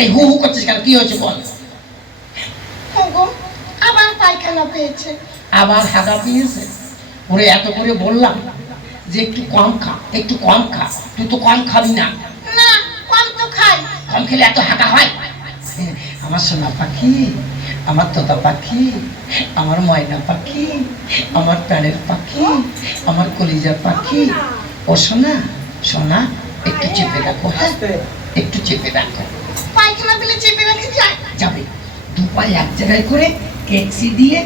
এই হু হু করছিস কেন? কি হয়েছে বল। আবার পায়খানা পেয়েছে। আবার হাগা পেয়েছে। ওরে এত করে বললাম যে একটু কম খা একটু কম খা। তুই তো কম খাবি না। না কম তো খাই। কম খেলে এত হাঁটা হয়? আমার সোনা পাখি আমার তোতা পাখি আমার ময়না পাখি আমার প্যানের পাখি আমার কলিজা পাখি। ও সোনা সোনা একটু চেপে রাখো হ্যাঁ? একটু চেপে রাখো। পায়খানা পেলে চেপে রেখে যায়। যাবে। দু পায়ে এক জায়গায় করে কেক্সি দিয়ে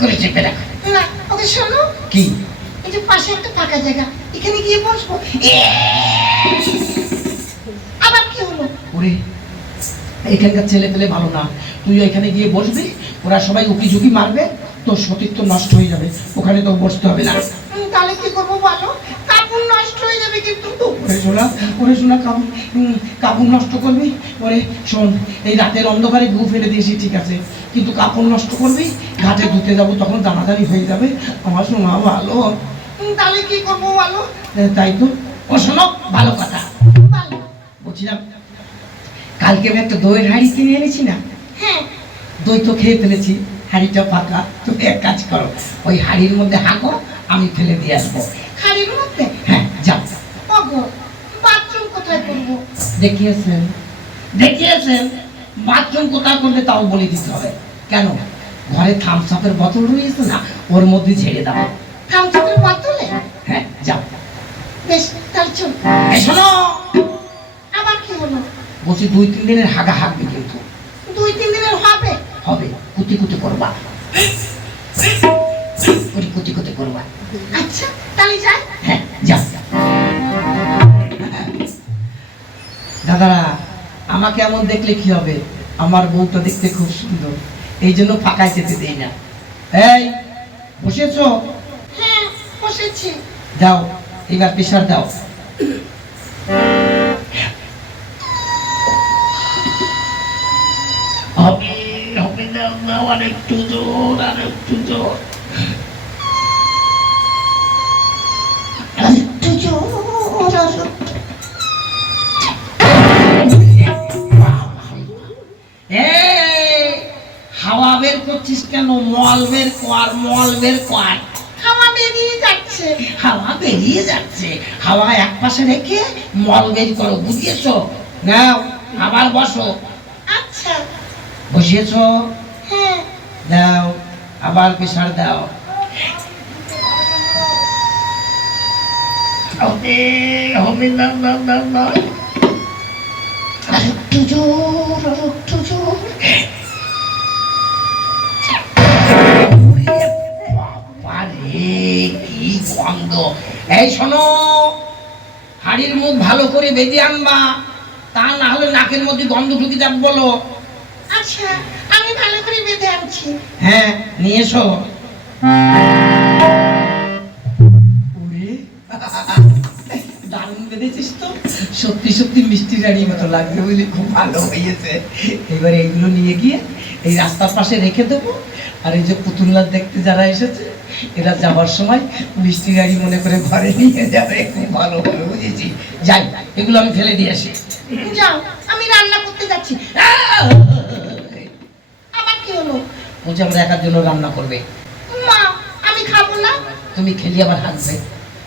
করে চেপে রাখো। না ওকে শোনো। কি? এই যে পাশে একটা ফাঁকা জায়গা এখানে গিয়ে বসবো। আবার কি হলো? ওরে এখানকার ছেলে পেলে ভালো না। তুই এখানে গিয়ে বসবি ওরা সবাই উকি ঝুঁকি মারবে তোর সতীত্ব নষ্ট হয়ে যাবে। ওখানে তো বসতে হবে না হুম, তাহলে কি করব বলো কাপড় নষ্ট হয়ে যাবে কিন্তু ওরে শোনা ওরে শোনা কাপড় নষ্ট করবি? ওরে শোন এই রাতের অন্ধকারে গু ফেলে দিয়েছি ঠিক আছে। কিন্তু কাপড় নষ্ট করবি? ঘাটে ধুতে যাব তখন দানাদানি হয়ে যাবে। আমার শোনা ভালো। তাহলে কি করব এ, তাই তো। ও শোনো ভালো কথা। ভালো। বলছিলাম কালকে আমি একটা দইয়ের হাঁড়ি কিনে এনেছি না? হ্যাঁ। দই তো খেয়ে ফেলেছি হাঁড়িটা ফাঁকা। তুমি এক কাজ করো ওই হাঁড়ির মধ্যে হাঁকো আমি ফেলে দিয়ে আসব। হাড়ির মধ্যে? বাথরুম কোথায় করব? দেখিয়েছেন। দেখিয়েছেন বাথরুম কোথায় করবে তাও বলে দিতে হবে। কেন? ঘরে থামস আপের বোতল রয়েছে না? ওর মধ্যে ছেড়ে দাও। থামসাপের বোতলে হ্যাঁ যাও। বেশ তাহলে চল। শোনো! আবার কি হলো? বলছি দুই তিন দিনের হাগা হাঁকবে কিন্তু। দুই তিন দিনের হবে? হবে। কুতি কুতি করবা। কুতি কুতি করবা। আচ্ছা তাহলে যাই। হ্যাঁ যাও। দাদারা আমাকে এমন দেখলে কি হবে? আমার বউটা দেখতে খুব সুন্দর। এই জন্য ফাঁকায় যেতে দেই না। এই বসেছো? হ্যাঁ বসেছি। যাও এবার প্রেশার দাও। হবে হবে না না আরেকটু জোর আরেকটু জোর। একটু জোর। করছিস কেন? মল বের কর মল বের কর। হাওয়া বেরিয়ে যাচ্ছে। হাওয়া বেরিয়ে যাচ্ছে। হাওয়া এক পাশে রেখে মল বের করো বুঝিয়েছো? নাও আবার বসো। আচ্ছা। বসিয়েছো? হ্যাঁ। দাও আবার প্রেশার দাও। হবে হবে না না না না আর একটু জোর জোর কি গন্ধ? এই শোনো হাড়ির মুখ ভালো করে বেঁধে আনবা তা না হলে নাকের মধ্যে গন্ধ ঢুকে যাবে বলো। আচ্ছা আমি ভালো করে বেঁধে আনছি। হ্যাঁ নিয়ে এসো। দারুণ বেঁধেছিস তো। সত্যি সত্যি মিষ্টি রানীর মতো লাগবে বুঝলি খুব ভালো হয়েছে। এবার এইগুলো নিয়ে গিয়ে এই রাস্তার পাশে রেখে দেবো। আর এই যে পুতুল্লার দেখতে যারা এসেছে এরা যাওয়ার সময় মিষ্টি গাড়ি মনে করে ঘরে নিয়ে যাবে। খুব ভালো হবে বুঝেছি? যাই এগুলো আমি ফেলে দিয়ে আসি। যাও আমি রান্না করতে যাচ্ছি। আবার কি হলো? বলছি আমরা একার জন্য রান্না করবে। মা আমি খাব না। তুমি খেলি আবার হাঁকবে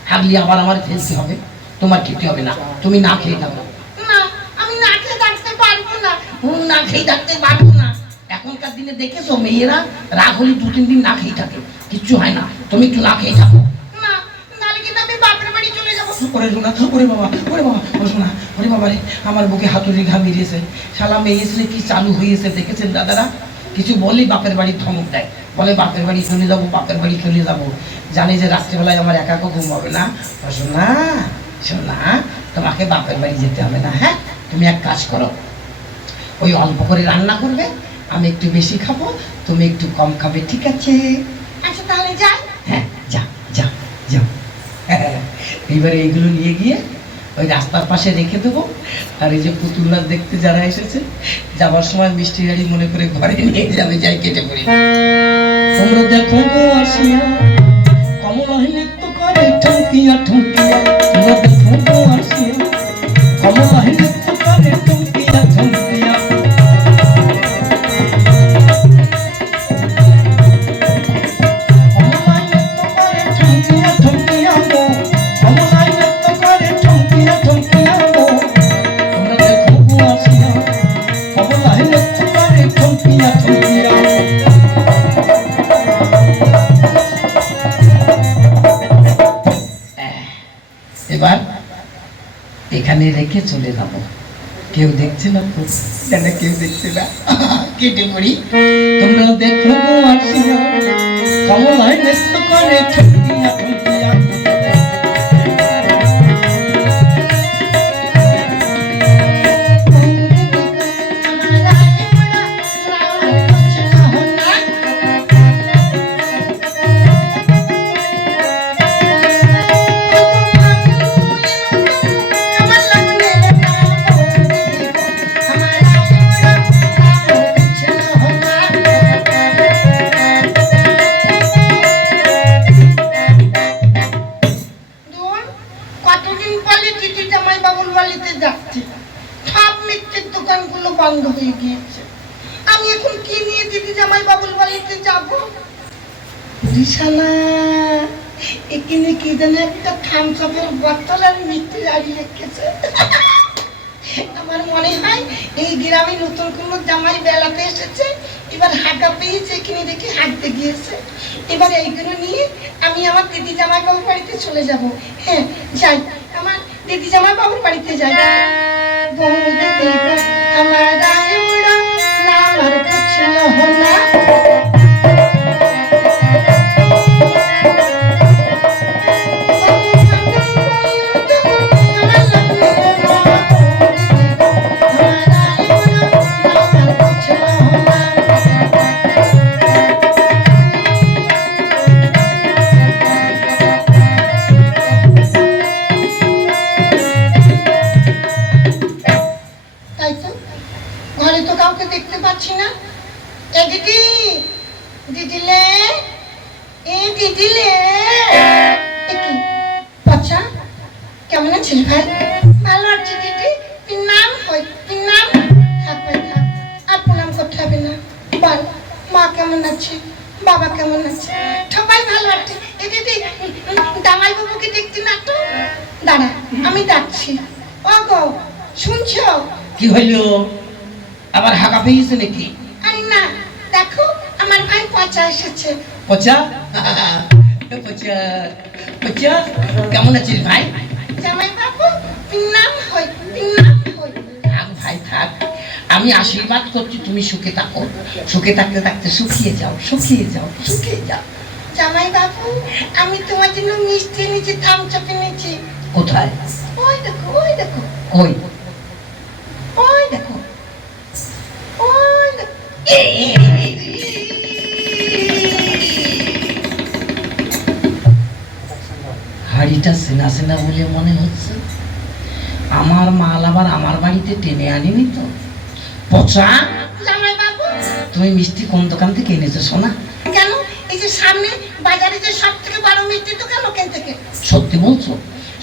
হাঁকলি আবার আমার ফেলতে হবে। তোমার খেতে হবে না। তুমি না খেয়ে থাকো। না আমি না খেয়ে থাকতে পারব না। না খেয়ে থাকতে পারব না। এখনকার দিনে দেখেছ মেয়েরা রাগ হলে দু তিন দিন না খেয়ে থাকে। কিচ্ছু হয় না। তুমি একটু না খেয়ে থাকো। না নাহলে কিন্তু আমি বাপের বাড়ি চলে যাব। ওরে শোনা ওরে বাবা ওরে বাবা। ও শোনা ওরে বাবা রে আমার বুকে হাতুড়ি ঘা বেরিয়েছে। শালা মেয়ে ছেলে কি চালু হয়েছে দেখেছেন দাদারা? কিছু বললি বাপের বাড়ি ধমক দেয়। বলে বাপের বাড়ি চলে যাব বাপের বাড়ি চলে যাব। জানি যে রাত্রিবেলায় আমার একা একা ঘুম হবে না? ও শোনা শোনা তোমাকে বাপের বাড়ি যেতে হবে না হ্যাঁ? তুমি এক কাজ করো। ওই অল্প করে রান্না করবে আমি একটু বেশি খাব তুমি একটু কম খাবে ঠিক আছে? আচ্ছা তাহলে যাই। হ্যাঁ যা যা যাও এইবারে এইগুলো নিয়ে গিয়ে ওই রাস্তার পাশে রেখে দেবো। আর এই যে পুতুলনাথ দেখতে যারা এসেছে যাওয়ার সময় মিষ্টি গাড়ি মনে করে ঘরে নিয়ে যাবে যাই কেটে পড়ি। তোমরা দেখো গো আসিয়া কমল নৃত্য করে ঠুকিয়া ঠুকিয়া তোমরা দেখো রেখে চলে যাব। কেউ দেখছে না তো? কেন কেউ দেখছে না। কেটে পড়ি। তোমরা দেখো আসিয়া। কমলায় ব্যস্ত করে। এখানে একটা থামসাপের বোতল আর মিষ্টি দাঁড়িয়ে রেখেছে। আমার মনে হয় এই গ্রামে নতুন কোনো জামাই বেলাতে এসেছে, এবার হাঁটা পেয়েছে এখানে দেখে হাঁটতে গিয়েছে। এবার এইগুলো নিয়ে আমি আমার দিদি জামাই বাবুর বাড়িতে চলে যাব। হ্যাঁ যাই। আমার দিদি জামাই বাবুর বাড়িতে যাই। আমার আর কুছ হলা তাই দেখতে পাচ্ছি না। এ দিদি দিদিলে এ দিদিলে বাচ্চা, কেমন আছিস ভাই? ভালো আছি দিদি। নাম নাম? থাক ভাই, থাক। আর প্রণাম করতে হবে না। বল, মা কেমন আছে? বাবা কেমন আছে? সবাই ভালো আছে। এ দিদি দামাই বাবুকে দেখতে না তো? দাঁড়া, আমি ডাকছি। ও গো, শুনছো? কি হইল? আবার হাঁকা পেয়েছে নাকি? আরে না দেখো আমার ভাই পচা এসেছে। পচা? পচা। পচা? কেমন আছিস ভাই? জামাই বাবু নাম হই নাম হই। থাক ভাই থাক। আমি আশীর্বাদ করছি তুমি সুখে থাকো। সুখে থাকতে থাকতে শুকিয়ে যাও শুকিয়ে যাও শুকিয়ে যাও। জামাই বাবু আমি তোমার জন্য মিষ্টি এনেছি থামচাপ এনেছি। কোথায়? ওই দেখো ওই দেখো। কই? ওই ওই দেখো। হাড়িটা সেনা সেনা বলে মনে হচ্ছে। আমার মাল আবার আমার বাড়িতে টেনে আনিনি তো। পচা? তুমি মিষ্টি কোন দোকান থেকে এনেছো সোনা? কেন? এই যে সামনে বাজারে যে সব থেকে বড় মিষ্টি দোকান ওখান থেকে। সত্যি বলছো?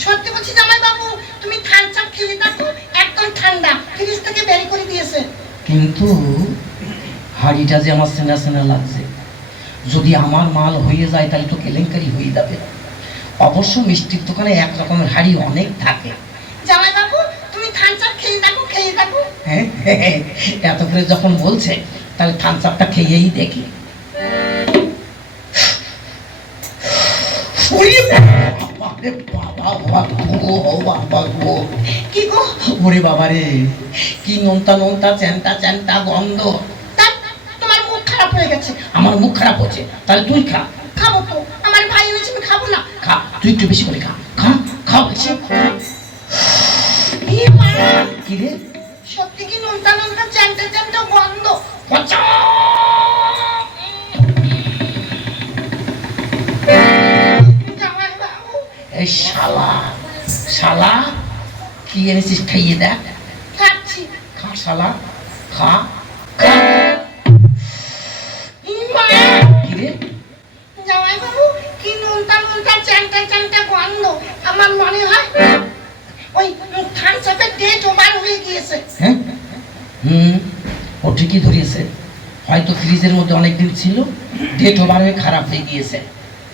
সত্যি বলছি জামাই বাবু তুমি থামচাপ খেয়ে দেখো একদম ঠান্ডা। ফ্রিজ থেকে বের করে দিয়েছে। কিন্তু হাড়িটা যে আমার সেনা সেনা লাগছে। যদি আমার মাল হয়ে যায় তাহলে তো কেলেঙ্কারি হয়ে যাবে। অবশ্য মিষ্টির দোকানে এক রকমের হাড়ি অনেক থাকে। জামাই বাবু তুমি থামচাপ খেয়ে দেখো খেয়ে দেখো। হ্যাঁ এত করে যখন বলছে তাহলে থামসাপটা খেয়েই দেখি। কি গো ওরে বাবা রে কি নোনতা নোনতা চ্যান্টা চ্যান্টা গন্ধ। খারাপ হয়ে গেছে আমার মুখ খারাপ হচ্ছে তাহলে তুই খা। খাব তো আমার ভাই এনেছে আমি খাব না। খা তুই একটু বেশি করে খা। খা খা বলছি এ কি রে? সত্যি কি চ্যাংটা চ্যাংটা গন্ধ পচা! এই শালা শালা কি এনেছিস খাইয়ে দেখ। খাচ্ছি। খা শালা খা খা। চ্যাংটা চ্যাংটা গন্ধ আমার মনে হয় ওই থামসাপের ডেট ওভার হয়ে গিয়েছে। হ্যাঁ? হুম ও ঠিকই ধরিয়েছে। হয়তো ফ্রিজের মধ্যে অনেক দিন ছিল ডেট ওভার হয়ে খারাপ হয়ে গিয়েছে।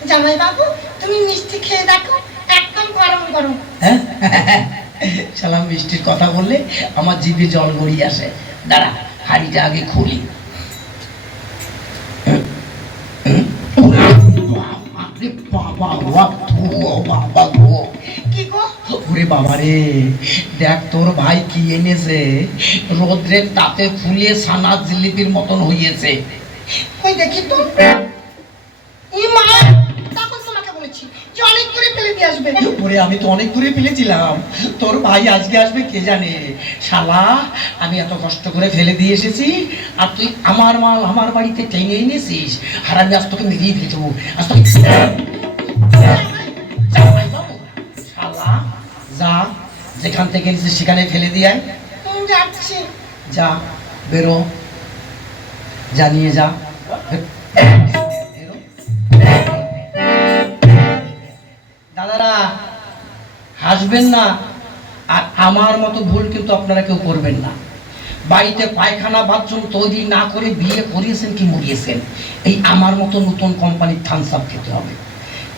জামাই বাবু তুমি মিষ্টি খেয়ে দেখো একদম গরম গরম। হ্যাঁ? শালা মিষ্টির কথা বললে আমার জিভে জল গড়িয়ে আসে। দাঁড়া হাড়িটা আগে খুলি। বাবা বাবা, বাবা, বাবা গো। কি গো ওরে বাবারে দেখ তোর ভাই কি এনেছে রোদ্রের তাতে সানা জিলিপির মতন হইয়েছে ওই দেখি তো ই মা তখন তোমাকে বলেছি যে অনেক করে ফেলে দিয়ে আসবে ওরে আমি তো অনেক দূরে ফেলেছিলাম তোর ভাই আজকে আসবে কে জানে শালা আমি এত কষ্ট করে ফেলে দিয়ে এসেছি আর তুই আমার মাল আমার বাড়িতে টেনে এনেছিস আর আমি আজ তোকে মেরিয়ে দেবো আজ তোকে যেখান থেকে এনেছিস সেখানে ফেলে দিয়ে যা বেরো। জানিয়ে যা। দাদারা হাসবেন না। আর আমার মতো ভুল কিন্তু আপনারা কেউ করবেন না। বাড়িতে পায়খানা বাথরুম তৈরি না করে বিয়ে করিয়েছেন কি মরিয়েছেন? এই আমার মতো নতুন কোম্পানির থামস আপ খেতে হবে।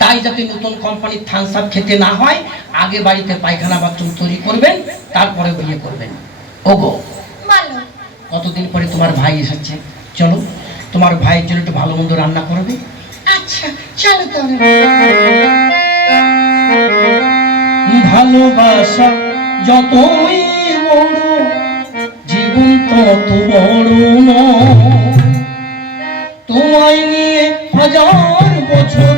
তাই যাতে নতুন কোম্পানির থানসাপ খেতে না হয় আগে বাড়িতে পায়খানা বাথরুম তৈরি করবেন তারপরে বিয়ে করবেন। ওগো কতদিন পরে তোমার ভাই এসেছে? চলো তোমার ভাইয়ের জন্য একটু ভালো মন্দ রান্না করবে ভালোবাসা যতই বড় জীবন তত বড় তোমায় নিয়ে হাজার বছর